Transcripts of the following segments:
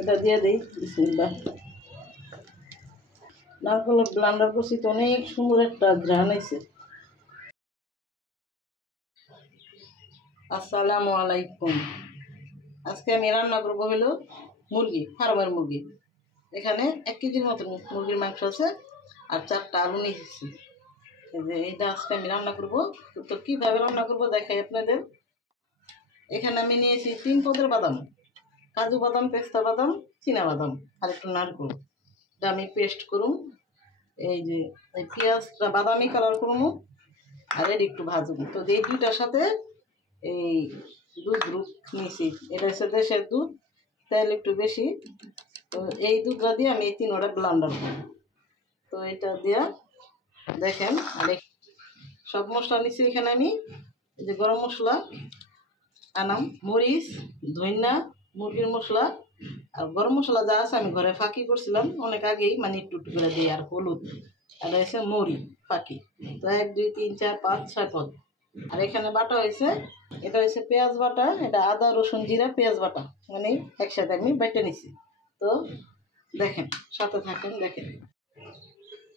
এটা দিয়ে দিই বিসমিল্লাহ। নারকেল ব্লান্ডার করছি তো অনেক সুন্দর একটা ঘ্রাণ আছে। আসসালামু আলাইকুম। আজকে আমি রান্না করবো হলো মুরগি, ফার্মের মুরগি। এখানে 1 কেজির মতো মুরগির মাংস আছে আর 4টা আলু নিয়েছি। এইটা আজকে আমি রান্না করবো। তো কীভাবে রান্না করবো দেখাই আপনাদের। এখানে আমি নিয়েছি 3 পদের বাদাম, কাজু বাদাম, পেস্তা বাদাম, চীনা বাদাম আর একটু নারকেল। এটা আমি পেস্ট করুম। এই যে এই পেঁয়াজটা বাদামি কালার করবো আর এটা একটু ভাজুন। তো এই দুইটার সাথে এই দুধ নিয়েছি, এটা হচ্ছে দেশের দুধ, তেল একটু বেশি। তো এই দুধটা দিয়ে আমি এই 3টা ব্লান্ডার করব। তো এটা দিয়া দেখেন। আর সব মশলা নিচ্ছি এখানে আমি। এই যে গরম মশলা আনাম, মরিচ, ধনিয়া, মুরগির মশলা আর গরম মশলা যা আছে আমি ঘরে ফাঁকি করছিলাম অনেক আগেই, মানে একটু একটু করে দিই। আর হলুদ আর হয়েছে মরি ফাঁকি। তো 1 2 3 4 5 6 পদ। আর এখানে বাটা হয়েছে, এটা হয়েছে পেঁয়াজ বাটা, এটা আদা রসুন জিরা পেঁয়াজ বাটা, মানে একসাথে আমি বেটে নিছি। তো দেখেন, সাথে থাকেন, দেখেন।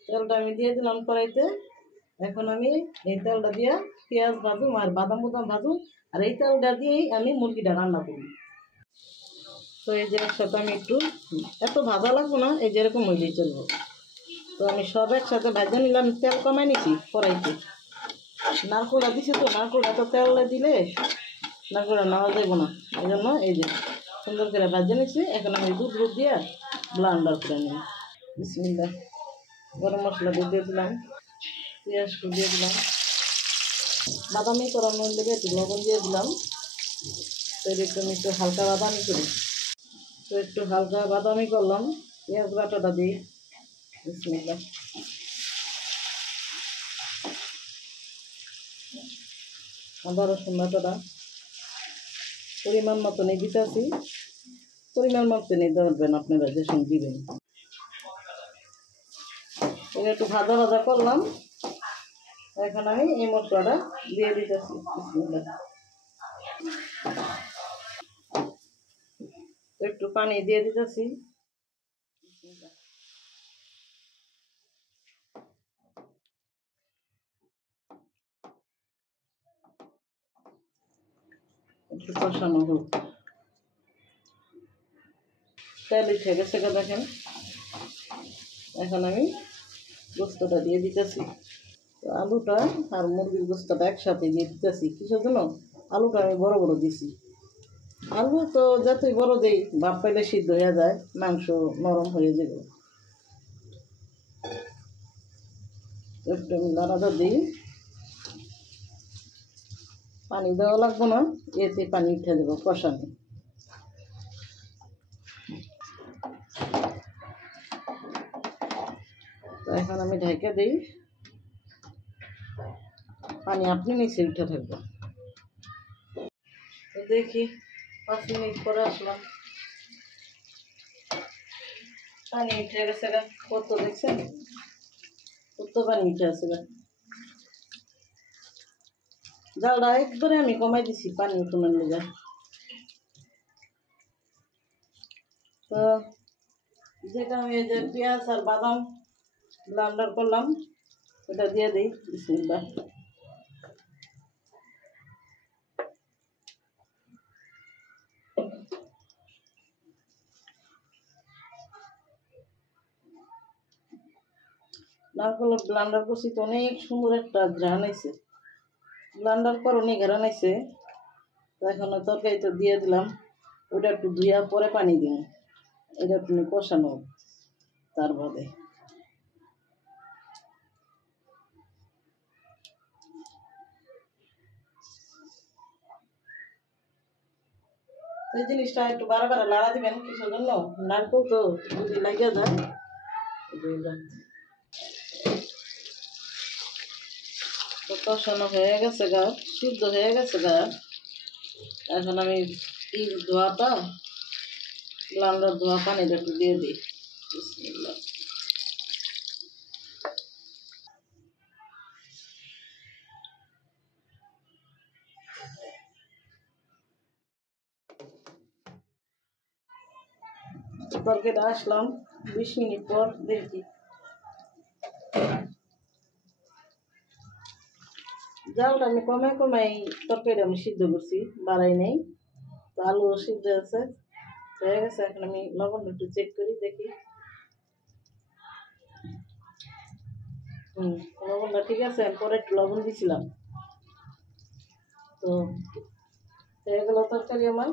তেলটা আমি দিয়ে দিলাম কড়াইতে। এখন আমি এই তেলটা দিয়ে পেঁয়াজ ভাজুম আর বাদাম বুদাম ভাজুম, আর এই তেলটা দিয়েই আমি মুরগিটা রান্না করি। তো এই যে একসাথে আমি একটু, এত ভাজা লাগবো না, এই যেরকম হইলেই চলবো। তো আমি সব একসাথে ভাজা নিলাম, তেল কমাই নিছি কড়াইতে। নারকেলটা দিছি, তো নারকেলটা তো তেলে দিলে নারকেলটা নেওয়া যাইব না, এই জন্য এই যে সুন্দর করে ভাজা নিছি। এখন আমি দুধ দিয়ে ব্লান্ডার করে নিই। বিসমিল্লাহ। গরম মশলা দিয়ে দিলাম, পেঁয়াজ দিয়ে দিলাম, বাদামি করানোর লেগে একটু লবণ দিয়ে দিলাম। তো একটু হালকা বাদামি করি। তো একটু হালকা বাদামি করলাম, পেঁয়াজ বাটাটা দিই। বিসমিল্লাহ। আদা রসুন বাটাটা পরিমাণ মতো নিয়ে দিতেছি, পরিমাণ মতো নিয়ে ধরবেন আপনারা যেসব দিবেন। এটা একটু ভাজা ভাজা করলাম। এখন আমি এই মশলাটা দিয়ে দিতেছি। একটু পানি দিয়ে দিতেছি। একটু কষানো হোক। তেল উঠে গেছে, দেখেন। এখন আমি গোস্তটা দিয়ে দিতেছি। আলুটা আর মুরগির গোস্তটা একসাথে দিয়ে দিতেছি। কিসের জন্য? আলুটা আমি বড় বড় দিছি। আলু তো যতই বড় দেই, ভাপ পাইলে সিদ্ধ হয়ে যায়, মাংস নরম হয়ে যাবে। একটু আমি নাড়াটা দিই। পানি দেওয়া লাগবো না, এতে পানি উঠে দেবো কষানো। তো এখন আমি ঢেকে দিই, পানি আপনি নিচে উঠে থাকবো। তো দেখি 5 মিনিট পরে আসলাম, পানি উঠে গেছে। কত দেখছেন, কত পানি উঠে আছে। জালটা একবারে আমি কমাই দিছি পানি উঠানোর লেগে। তো যেটা আমি এই যে পেঁয়াজ আর বাদাম ব্লান্ডার করলাম, এটা দিয়ে দিই। বিসমিল্লাহ। নারকেল ব্লান্ডার করছি তো অনেক সুন্দর একটা ঘ্রাণ আছে। ব্লান্ডার পর অনেক ঘ্রাণ আছে। তো এখন তরকারি তো দিয়ে দিলাম, ওটা একটু ধুইয়া পরে পানি দিন, এটা একটু কষানো তার বাদে। এই জিনিসটা একটু বারবার লাড়া দিবেন, কিসের জন্য? নারকেল তো যদি লাগিয়ে যায়। তো কষানো হয়ে গেছে গা, সিদ্ধ হয়ে গেছে গা। এখন আমি এই ধোয়াটা, ব্লান্ডার ধোয়া পানিটা একটু দিয়ে দিই। বিসমিল্লাহ। তরকারিটা আসলাম 20 মিনিট পর দেখি জালটা আমি কমে কমাই তরকারিটা আমি সিদ্ধ করছি বাড়াই নাই তো আলু সিদ্ধ আছে হয়ে গেছে এখন আমি লবণটা একটু চেক করি দেখি লবণটা ঠিক আছে পরে একটু লবণ দিছিলাম তো হয়ে গেল তরকারি আমার